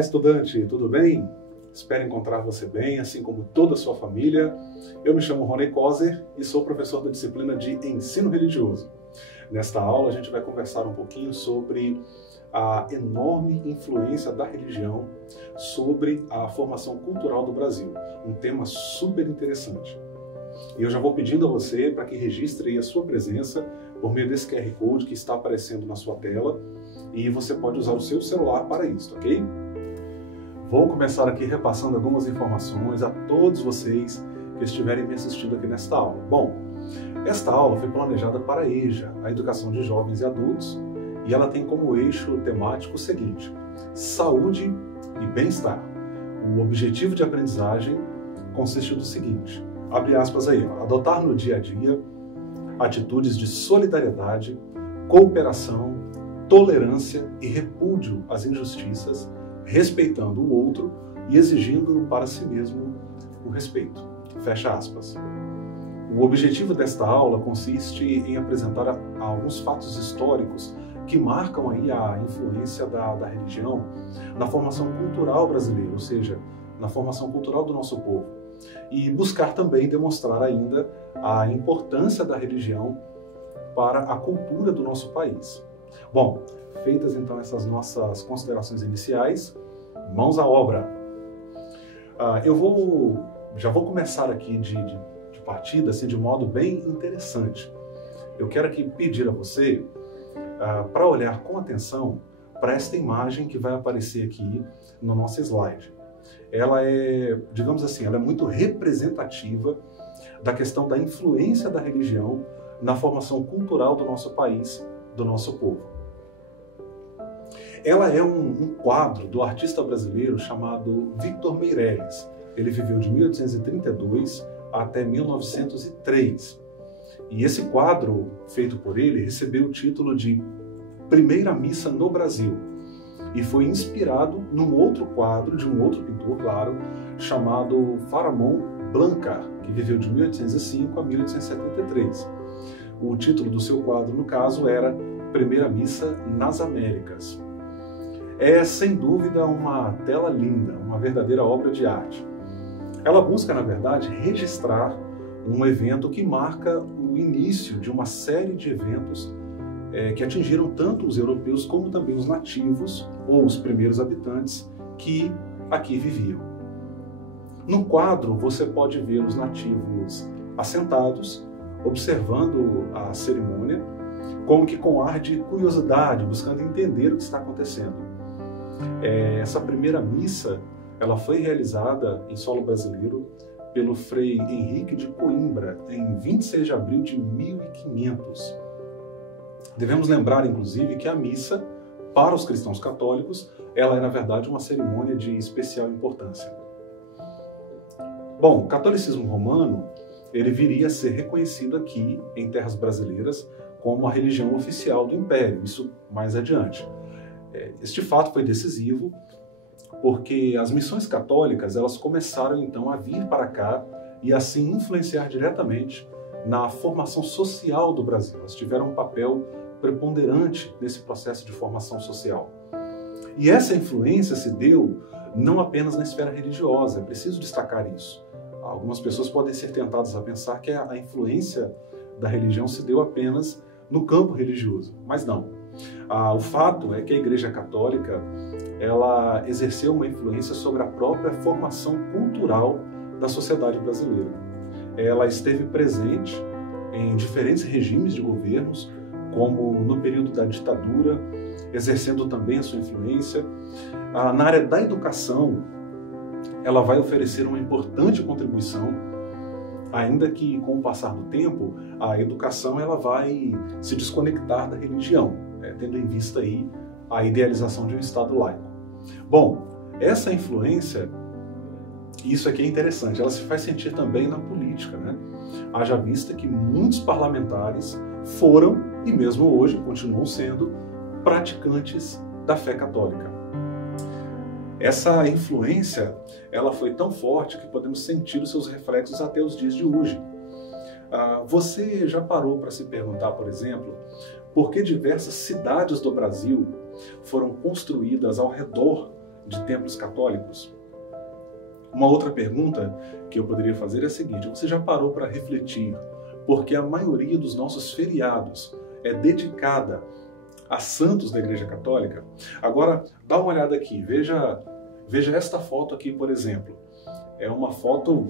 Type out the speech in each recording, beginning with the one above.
Olá, estudante, tudo bem? Espero encontrar você bem, assim como toda a sua família. Eu me chamo Rony Kozer e sou professor da disciplina de Ensino Religioso. Nesta aula, a gente vai conversar um pouquinho sobre a enorme influência da religião sobre a formação cultural do Brasil. Um tema super interessante. E eu já vou pedindo a você para que registre aí a sua presença por meio desse QR Code que está aparecendo na sua tela e você pode usar o seu celular para isso, ok? Vou começar aqui repassando algumas informações a todos vocês que estiverem me assistindo aqui nesta aula. Bom, esta aula foi planejada para a EJA, a Educação de Jovens e Adultos, e ela tem como eixo temático o seguinte: saúde e bem-estar. O objetivo de aprendizagem consiste do seguinte, abre aspas aí, adotar no dia a dia atitudes de solidariedade, cooperação, tolerância e repúdio às injustiças, respeitando o outro e exigindo para si mesmo o respeito. Fecha aspas. O objetivo desta aula consiste em apresentar alguns fatos históricos que marcam aí a influência da religião na formação cultural brasileira, ou seja, na formação cultural do nosso povo. E buscar também demonstrar ainda a importância da religião para a cultura do nosso país. Bom, feitas então essas nossas considerações iniciais, mãos à obra. Já vou começar aqui de partida, assim, de modo bem interessante. Eu quero aqui pedir a você para olhar com atenção para esta imagem que vai aparecer aqui no nosso slide. Ela é, digamos assim, ela é muito representativa da questão da influência da religião na formação cultural do nosso país, do nosso povo. Ela é um quadro do artista brasileiro chamado Victor Meirelles. Ele viveu de 1832 até 1903. E esse quadro, feito por ele, recebeu o título de Primeira Missa no Brasil. E foi inspirado num outro quadro, de um outro pintor, claro, chamado Pharamond Blanchard, que viveu de 1805 a 1873. O título do seu quadro, no caso, era Primeira Missa nas Américas. É, sem dúvida, uma tela linda, uma verdadeira obra de arte. Ela busca, na verdade, registrar um evento que marca o início de uma série de eventos que atingiram tanto os europeus como também os nativos, ou os primeiros habitantes, que aqui viviam. No quadro, você pode ver os nativos assentados, observando a cerimônia, como que com ar de curiosidade, buscando entender o que está acontecendo. Essa primeira missa, ela foi realizada em solo brasileiro pelo Frei Henrique de Coimbra, em 26 de abril de 1500. Devemos lembrar, inclusive, que a missa, para os cristãos católicos, ela é, na verdade, uma cerimônia de especial importância. Bom, o catolicismo romano, ele viria a ser reconhecido aqui, em terras brasileiras, como a religião oficial do Império, isso mais adiante. Este fato foi decisivo, porque as missões católicas, elas começaram, então, a vir para cá e, assim, influenciar diretamente na formação social do Brasil. Elas tiveram um papel preponderante nesse processo de formação social. E essa influência se deu não apenas na esfera religiosa, é preciso destacar isso. Algumas pessoas podem ser tentadas a pensar que a influência da religião se deu apenas no campo religioso, mas não. O fato é que a Igreja Católica, ela exerceu uma influência sobre a própria formação cultural da sociedade brasileira. Ela esteve presente em diferentes regimes de governos, como no período da ditadura, exercendo também a sua influência. Na área da educação, ela vai oferecer uma importante contribuição, ainda que com o passar do tempo, a educação ela vai se desconectar da religião, tendo em vista aí a idealização de um Estado laico. Bom, essa influência, isso aqui é interessante, ela se faz sentir também na política, né? Haja vista que muitos parlamentares foram, e mesmo hoje continuam sendo, praticantes da fé católica. Essa influência, ela foi tão forte que podemos sentir os seus reflexos até os dias de hoje. Você já parou para se perguntar, por exemplo, por que diversas cidades do Brasil foram construídas ao redor de templos católicos? Uma outra pergunta que eu poderia fazer é a seguinte: você já parou para refletir porque a maioria dos nossos feriados é dedicada a santos da Igreja Católica? Agora, dá uma olhada aqui, veja esta foto aqui, por exemplo. É uma foto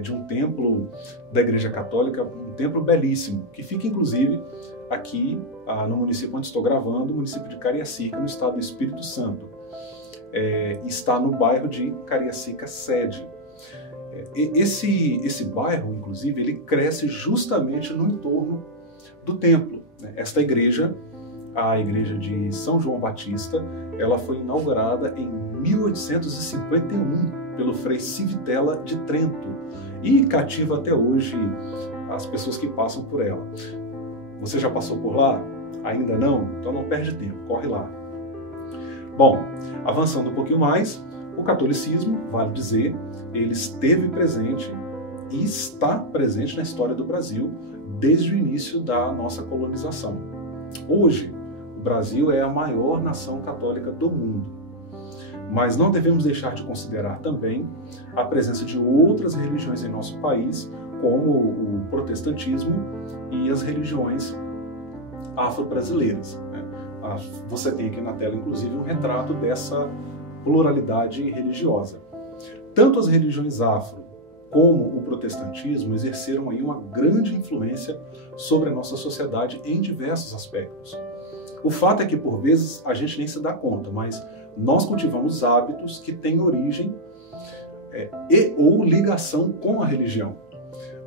de um templo da Igreja Católica, um templo belíssimo, que fica inclusive aqui no município onde estou gravando, o município de Cariacica, no estado do Espírito Santo. Está no bairro de Cariacica Sede. Esse bairro, inclusive, ele cresce justamente no entorno do templo. Esta igreja, a igreja de São João Batista, ela foi inaugurada em 1851 pelo Frei Civitella de Trento e cativa até hoje as pessoas que passam por ela. Você já passou por lá? Ainda não? Então não perde tempo, corre lá. Bom, avançando um pouquinho mais, o catolicismo, vale dizer, ele esteve presente e está presente na história do Brasil desde o início da nossa colonização. Hoje, o Brasil é a maior nação católica do mundo, mas não devemos deixar de considerar também a presença de outras religiões em nosso país, como o protestantismo e as religiões afro-brasileiras. Você tem aqui na tela, inclusive, um retrato dessa pluralidade religiosa. Tanto as religiões afro como o protestantismo exerceram aí uma grande influência sobre a nossa sociedade em diversos aspectos. O fato é que, por vezes, a gente nem se dá conta, mas nós cultivamos hábitos que têm origem e ou ligação com a religião.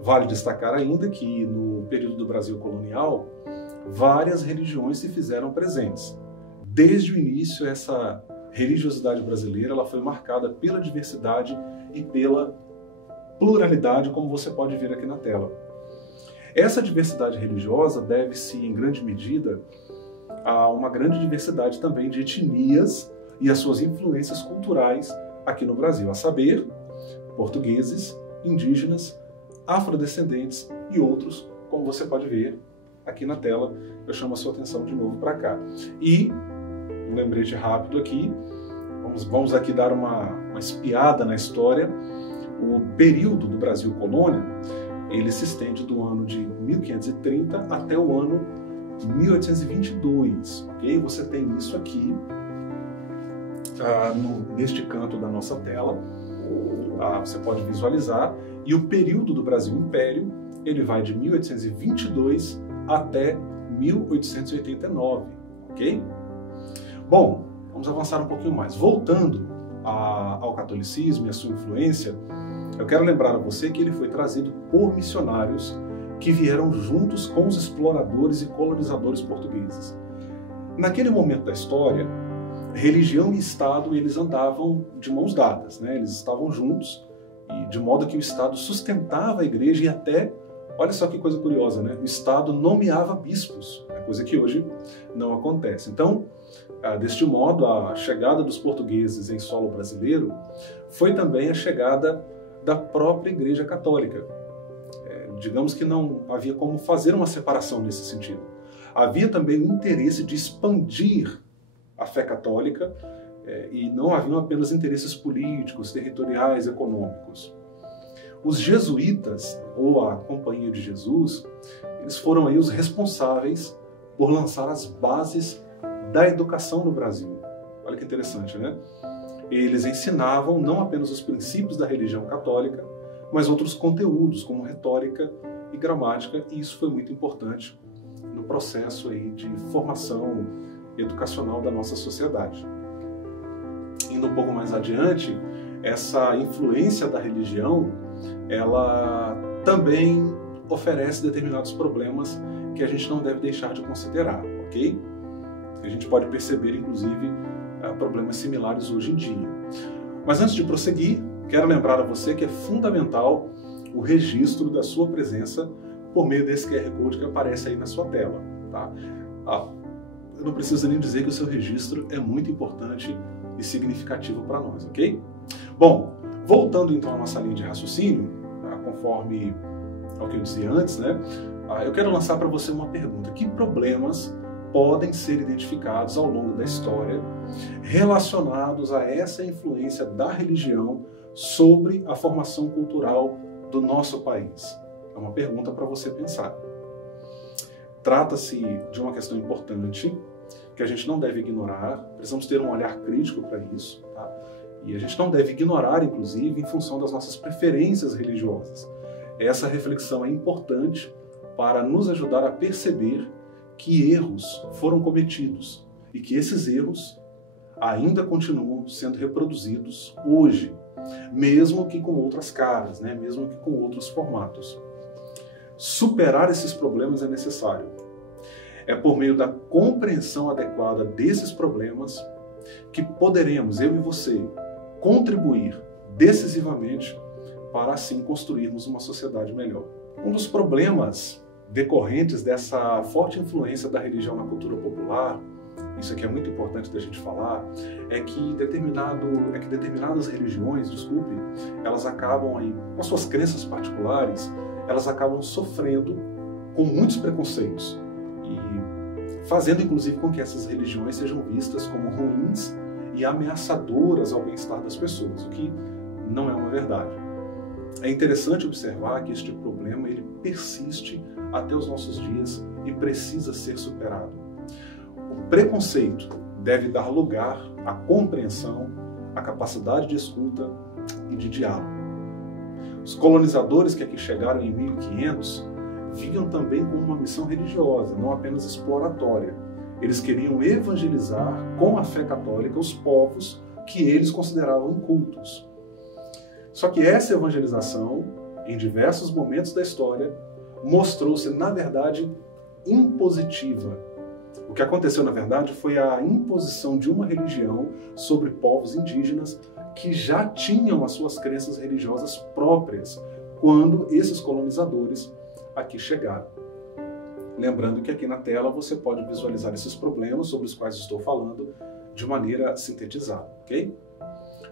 Vale destacar ainda que, no período do Brasil colonial, várias religiões se fizeram presentes. Desde o início, essa religiosidade brasileira ela foi marcada pela diversidade e pela pluralidade, como você pode ver aqui na tela. Essa diversidade religiosa deve-se, em grande medida, a uma grande diversidade também de etnias e as suas influências culturais aqui no Brasil, a saber, portugueses, indígenas, afrodescendentes e outros, como você pode ver aqui na tela. Eu chamo a sua atenção de novo para cá. E um lembrete rápido aqui, vamos aqui dar uma espiada na história. O período do Brasil colônia, ele se estende do ano de 1530 até o ano 1822, ok? Você tem isso aqui neste canto da nossa tela, você pode visualizar, e o período do Brasil Império, ele vai de 1822 até 1889, ok? Bom, vamos avançar um pouquinho mais. Voltando ao catolicismo e a sua influência, eu quero lembrar a você que ele foi trazido por missionários que vieram juntos com os exploradores e colonizadores portugueses. Naquele momento da história, religião e Estado eles andavam de mãos dadas, né? Eles estavam juntos, e de modo que o Estado sustentava a igreja e até, olha só que coisa curiosa, né? O Estado nomeava bispos, coisa que hoje não acontece. Então, deste modo, a chegada dos portugueses em solo brasileiro foi também a chegada da própria Igreja Católica. Digamos que não havia como fazer uma separação nesse sentido. Havia também o interesse de expandir a fé católica e não haviam apenas interesses políticos, territoriais, econômicos. Os jesuítas, ou a Companhia de Jesus, eles foram aí os responsáveis por lançar as bases da educação no Brasil. Olha que interessante, né? Eles ensinavam não apenas os princípios da religião católica, mas outros conteúdos, como retórica e gramática, e isso foi muito importante no processo aí de formação educacional da nossa sociedade. Indo um pouco mais adiante, essa influência da religião, ela também oferece determinados problemas que a gente não deve deixar de considerar, ok? A gente pode perceber, inclusive, problemas similares hoje em dia. Mas antes de prosseguir, quero lembrar a você que é fundamental o registro da sua presença por meio desse QR Code que aparece aí na sua tela, tá? Eu não preciso nem dizer que o seu registro é muito importante e significativo para nós, ok? Bom, voltando então à nossa linha de raciocínio, conforme ao que eu dizia antes, né? Eu quero lançar para você uma pergunta. Que problemas podem ser identificados ao longo da história relacionados a essa influência da religião sobre a formação cultural do nosso país? É uma pergunta para você pensar. Trata-se de uma questão importante que a gente não deve ignorar, precisamos ter um olhar crítico para isso, tá? E a gente não deve ignorar, inclusive, em função das nossas preferências religiosas. Essa reflexão é importante para nos ajudar a perceber que erros foram cometidos e que esses erros ainda continuam sendo reproduzidos hoje, mesmo que com outras caras, né? Mesmo que com outros formatos. Superar esses problemas é necessário. É por meio da compreensão adequada desses problemas que poderemos, eu e você, contribuir decisivamente para assim construirmos uma sociedade melhor. Um dos problemas decorrentes dessa forte influência da religião na cultura popular, isso aqui é muito importante da gente falar, é que determinadas religiões, elas acabam aí, com suas crenças particulares, elas acabam sofrendo com muitos preconceitos e fazendo inclusive com que essas religiões sejam vistas como ruins e ameaçadoras ao bem-estar das pessoas, o que não é uma verdade. É interessante observar que este problema ele persiste até os nossos dias e precisa ser superado. O preconceito deve dar lugar à compreensão, à capacidade de escuta e de diálogo. Os colonizadores que aqui chegaram em 1500 vinham também com uma missão religiosa, não apenas exploratória. Eles queriam evangelizar com a fé católica os povos que eles consideravam incultos. Só que essa evangelização, em diversos momentos da história, mostrou-se, na verdade, impositiva. O que aconteceu, na verdade, foi a imposição de uma religião sobre povos indígenas que já tinham as suas crenças religiosas próprias quando esses colonizadores aqui chegaram. Lembrando que aqui na tela você pode visualizar esses problemas sobre os quais estou falando de maneira sintetizada, ok?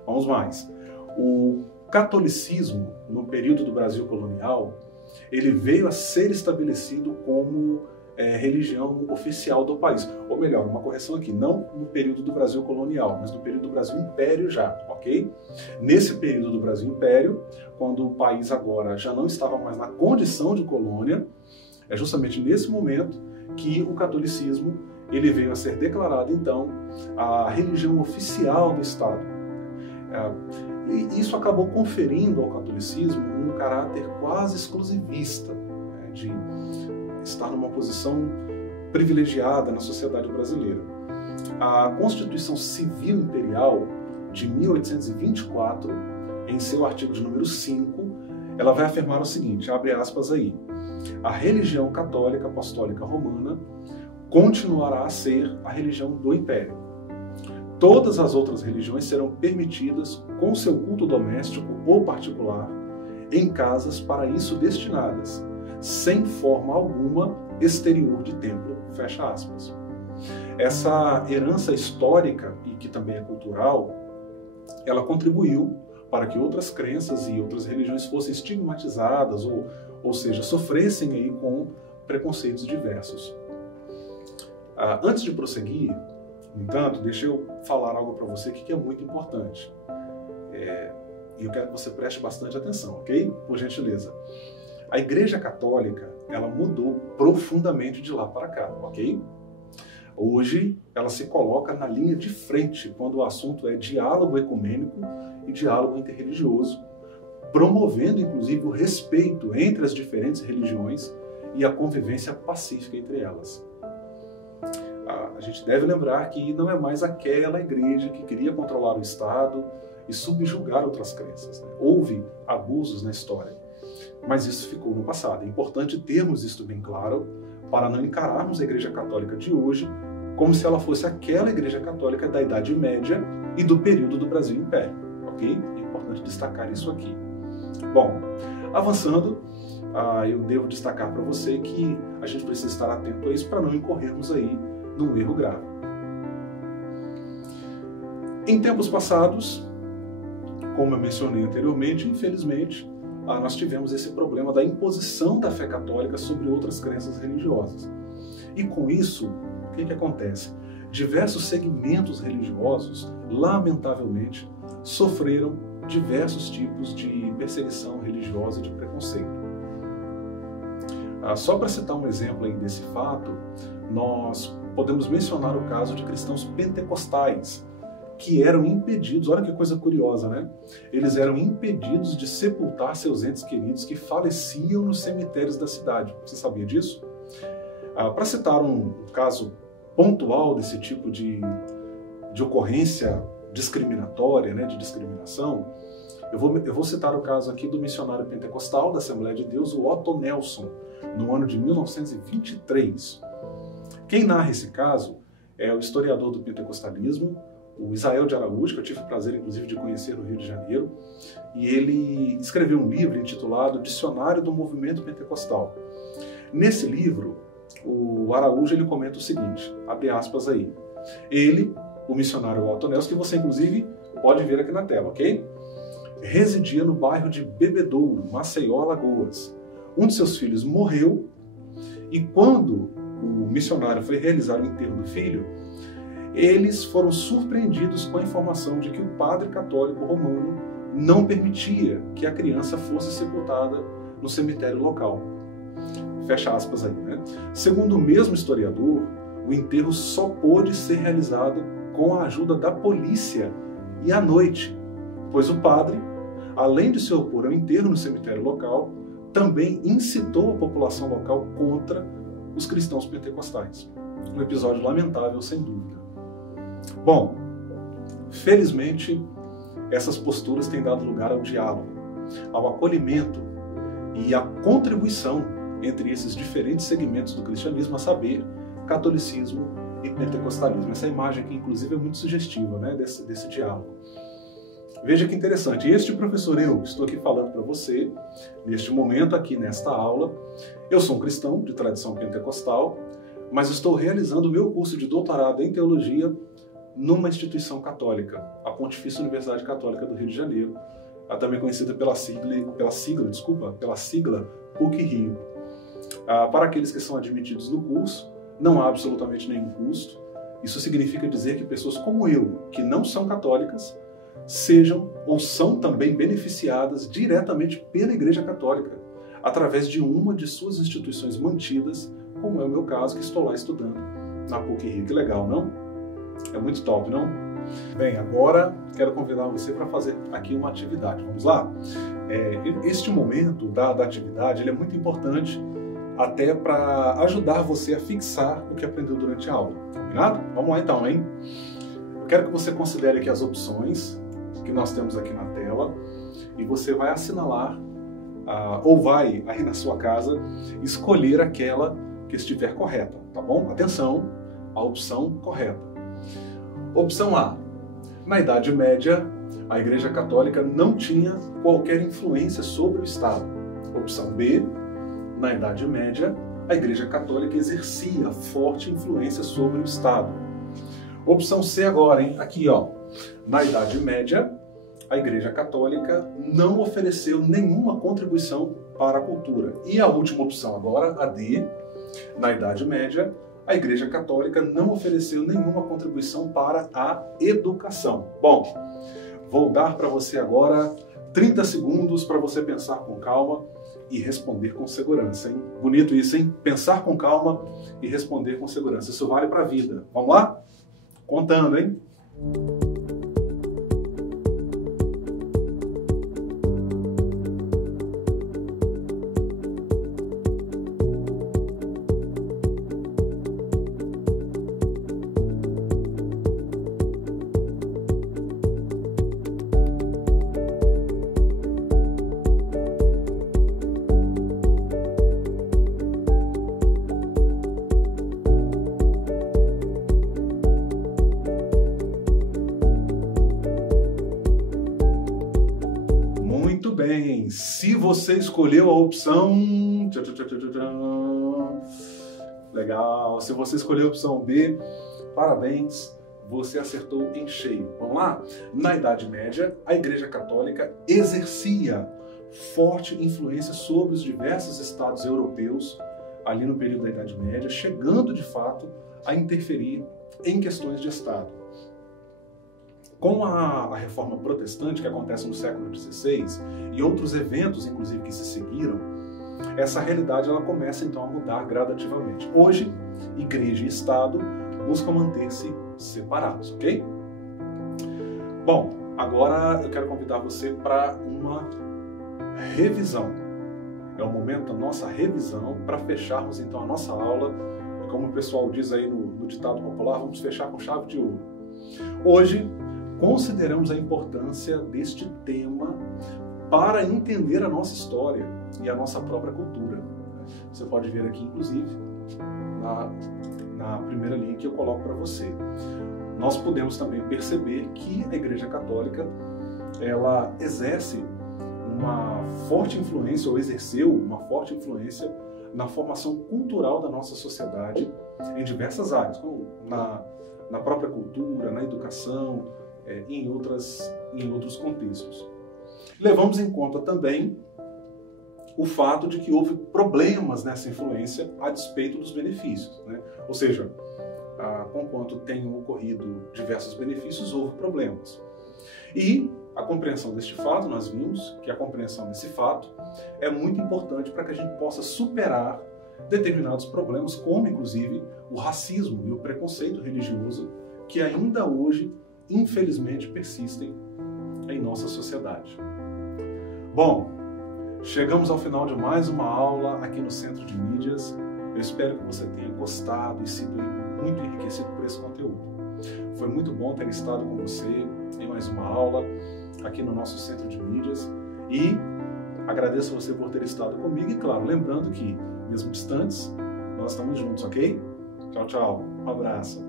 Vamos mais. O catolicismo, no período do Brasil colonial, ele veio a ser estabelecido como religião oficial do país. Ou melhor, uma correção aqui, não no período do Brasil colonial, mas no período do Brasil Império já, ok? Nesse período do Brasil Império, quando o país agora já não estava mais na condição de colônia, é justamente nesse momento que o catolicismo ele veio a ser declarado, então, a religião oficial do Estado. E isso acabou conferindo ao catolicismo um caráter quase exclusivista, né, de estar numa posição privilegiada na sociedade brasileira. A Constituição Civil Imperial de 1824, em seu artigo de número 5, ela vai afirmar o seguinte, abre aspas aí, a religião católica apostólica romana continuará a ser a religião do Império. Todas as outras religiões serão permitidas com seu culto doméstico ou particular em casas para isso destinadas, sem forma alguma exterior de templo, fecha aspas. Essa herança histórica, e que também é cultural, ela contribuiu para que outras crenças e outras religiões fossem estigmatizadas, ou seja, sofressem aí com preconceitos diversos. Antes de prosseguir, no entanto, deixa eu falar algo para você que é muito importante. E eu quero que você preste bastante atenção, ok? Por gentileza. A Igreja Católica, ela mudou profundamente de lá para cá, ok? Hoje, ela se coloca na linha de frente quando o assunto é diálogo ecumênico e diálogo interreligioso, promovendo, inclusive, o respeito entre as diferentes religiões e a convivência pacífica entre elas. A gente deve lembrar que não é mais aquela igreja que queria controlar o Estado e subjugar outras crenças, né? Houve abusos na história, mas isso ficou no passado. É importante termos isso bem claro para não encararmos a Igreja Católica de hoje como se ela fosse aquela Igreja Católica da Idade Média e do período do Brasil Império, ok? É importante destacar isso aqui. Bom, avançando, eu devo destacar para você que a gente precisa estar atento a isso para não incorrermos aí num erro grave. Em tempos passados, como eu mencionei anteriormente, infelizmente, nós tivemos esse problema da imposição da fé católica sobre outras crenças religiosas. E com isso, o que acontece? Diversos segmentos religiosos, lamentavelmente, sofreram diversos tipos de perseguição religiosa e de preconceito. Só para citar um exemplo aí desse fato, nós podemos mencionar o caso de cristãos pentecostais, que eram impedidos, olha que coisa curiosa, né? Eles eram impedidos de sepultar seus entes queridos que faleciam nos cemitérios da cidade. Você sabia disso? Para citar um caso pontual desse tipo de ocorrência discriminatória, né, de discriminação, eu vou citar o caso aqui do missionário pentecostal da Assembleia de Deus, o Otto Nelson, no ano de 1923. Quem narra esse caso é o historiador do pentecostalismo, o Israel de Araújo, que eu tive o prazer, inclusive, de conhecer no Rio de Janeiro, e ele escreveu um livro intitulado Dicionário do Movimento Pentecostal. Nesse livro, o Araújo ele comenta o seguinte, abre aspas aí, ele, o missionário Otto Nelson, que você, inclusive, pode ver aqui na tela, ok? Residia no bairro de Bebedouro, Maceió, Alagoas. Um de seus filhos morreu e quando o missionário foi realizar o enterro do filho, eles foram surpreendidos com a informação de que o padre católico romano não permitia que a criança fosse sepultada no cemitério local. Fecha aspas aí, né? Segundo o mesmo historiador, o enterro só pôde ser realizado com a ajuda da polícia e à noite, pois o padre, além de se opor ao enterro no cemitério local, também incitou a população local contra os cristãos pentecostais. Um episódio lamentável, sem dúvida. Bom, felizmente, essas posturas têm dado lugar ao diálogo, ao acolhimento e à contribuição entre esses diferentes segmentos do cristianismo, a saber, catolicismo e pentecostalismo. Essa imagem aqui, inclusive, é muito sugestiva, né, desse diálogo. Veja que interessante, este professor, eu estou aqui falando para você, neste momento, aqui nesta aula. Eu sou um cristão de tradição pentecostal, mas estou realizando o meu curso de doutorado em teologia numa instituição católica, a Pontifícia Universidade Católica do Rio de Janeiro, também conhecida pela sigla PUC-Rio. Para aqueles que são admitidos no curso, não há absolutamente nenhum custo. Isso significa dizer que pessoas como eu, que não são católicas, sejam ou são também beneficiadas diretamente pela Igreja Católica, através de uma de suas instituições mantidas, como é o meu caso, que estou lá estudando na PUC-Rio. Que legal, não? É muito top, não? Bem, agora quero convidar você para fazer aqui uma atividade. Vamos lá? Este momento da atividade ele é muito importante até para ajudar você a fixar o que aprendeu durante a aula. Combinado? Vamos lá então, hein? Eu quero que você considere aqui as opções que nós temos aqui na tela e você vai assinalar ou vai aí na sua casa escolher aquela que estiver correta, tá bom? Atenção, a opção correta. Opção A. Na Idade Média, a Igreja Católica não tinha qualquer influência sobre o Estado. Opção B. Na Idade Média, a Igreja Católica exercia forte influência sobre o Estado. Opção C agora, hein? Aqui, ó. Na Idade Média, a Igreja Católica não ofereceu nenhuma contribuição para a cultura. E a última opção agora, a D. Na Idade Média, a Igreja Católica não ofereceu nenhuma contribuição para a educação. Bom, vou dar para você agora 30 segundos para você pensar com calma e responder com segurança, hein? Bonito isso, hein? Pensar com calma e responder com segurança. Isso vale para a vida. Vamos lá? Contando, hein? Bem, se você escolheu a opção... Legal, se você escolheu a opção B, parabéns, você acertou em cheio. Vamos lá? Na Idade Média, a Igreja Católica exercia forte influência sobre os diversos estados europeus ali no período da Idade Média, chegando de fato a interferir em questões de Estado. Com a Reforma Protestante, que acontece no século XVI, e outros eventos, inclusive, que se seguiram, essa realidade ela começa então a mudar gradativamente. Hoje, Igreja e Estado buscam manter-se separados, ok? Bom, agora eu quero convidar você para uma revisão. É o momento da nossa revisão para fecharmos então a nossa aula. Como o pessoal diz aí no ditado popular, vamos fechar com chave de ouro. Hoje, consideramos a importância deste tema para entender a nossa história e a nossa própria cultura. Você pode ver aqui, inclusive, na primeira linha que eu coloco para você. Nós podemos também perceber que a Igreja Católica ela exerce uma forte influência, ou exerceu uma forte influência na formação cultural da nossa sociedade em diversas áreas, como na própria cultura, na educação, e em outros contextos. Levamos em conta também o fato de que houve problemas nessa influência a despeito dos benefícios, né? Ou seja, conquanto tenham ocorrido diversos benefícios, houve problemas. E a compreensão deste fato, nós vimos que a compreensão desse fato é muito importante para que a gente possa superar determinados problemas, como inclusive o racismo e o preconceito religioso, que ainda hoje, infelizmente, persistem em nossa sociedade. Bom, chegamos ao final de mais uma aula aqui no Centro de Mídias. Eu espero que você tenha gostado e sido muito enriquecido por esse conteúdo. Foi muito bom ter estado com você em mais uma aula aqui no nosso Centro de Mídias e agradeço a você por ter estado comigo e, claro, lembrando que, mesmo distantes, nós estamos juntos, ok? Tchau, tchau. Um abraço.